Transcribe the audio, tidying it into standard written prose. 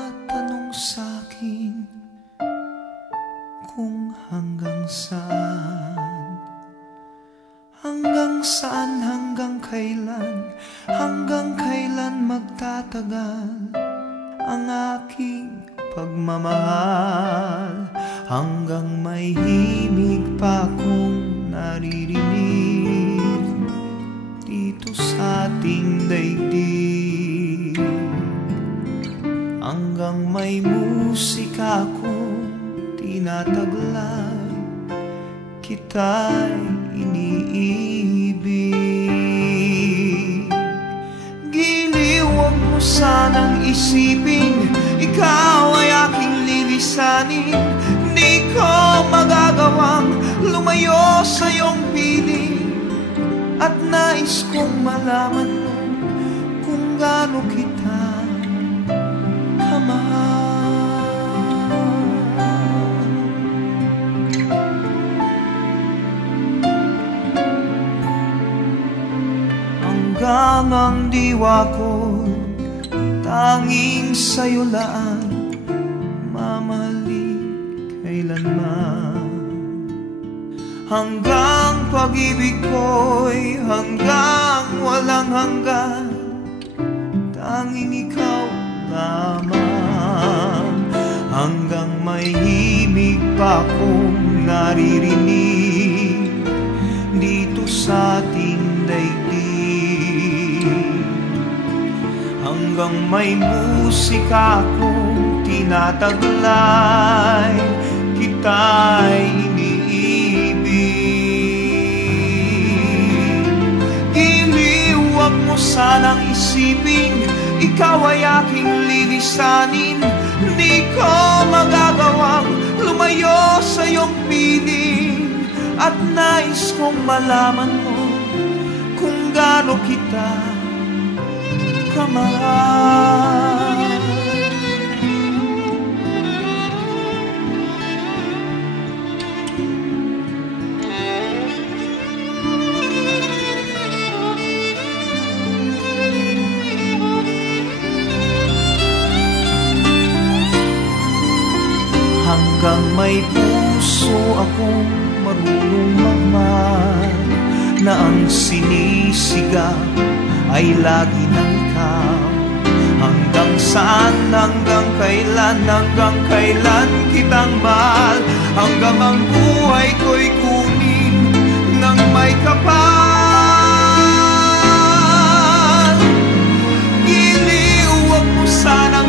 nagtatanong sa'kin kung hanggang saan, hanggang saan, hanggang kailan magtatagal ang aking pagmamahal, hanggang may himig pa akong naririnig dito sa ating daigdig, hanggang may musika akong tinataglay, kita'y iniibig. Giliw, huwag mo sanang isipin ikaw ay aking lilisanin. Di ko magagawang lumayo sa iyong piling, at nais kong malaman mo kung gaano kita kamahal. Hanggang ang diwa ko tanging sa'yo lang mamahalin kailanman, hanggang pag-ibig ko'y hanggang walang hanggan, tanging ikaw lamang, hanggang may himig pa akong naririnig dito sa ating daigdig, hanggang may musika akong tinataglay, kita'y iniibig. Giliw, huwag mo sanang isipin ikaw ay aking lilisanin. Di ko magagawang lumayo sa iyong piling, at nais kong malaman mo kung gaano kita kamahal. Hanggang may puso akong marunong magmahal, na ang sinisigaw ay lagi ng ikaw. Hanggang saan, hanggang kailan kitang mahal, hanggang ang buhay ko'y kunin ng may kapal. Giliw, huwag mo sana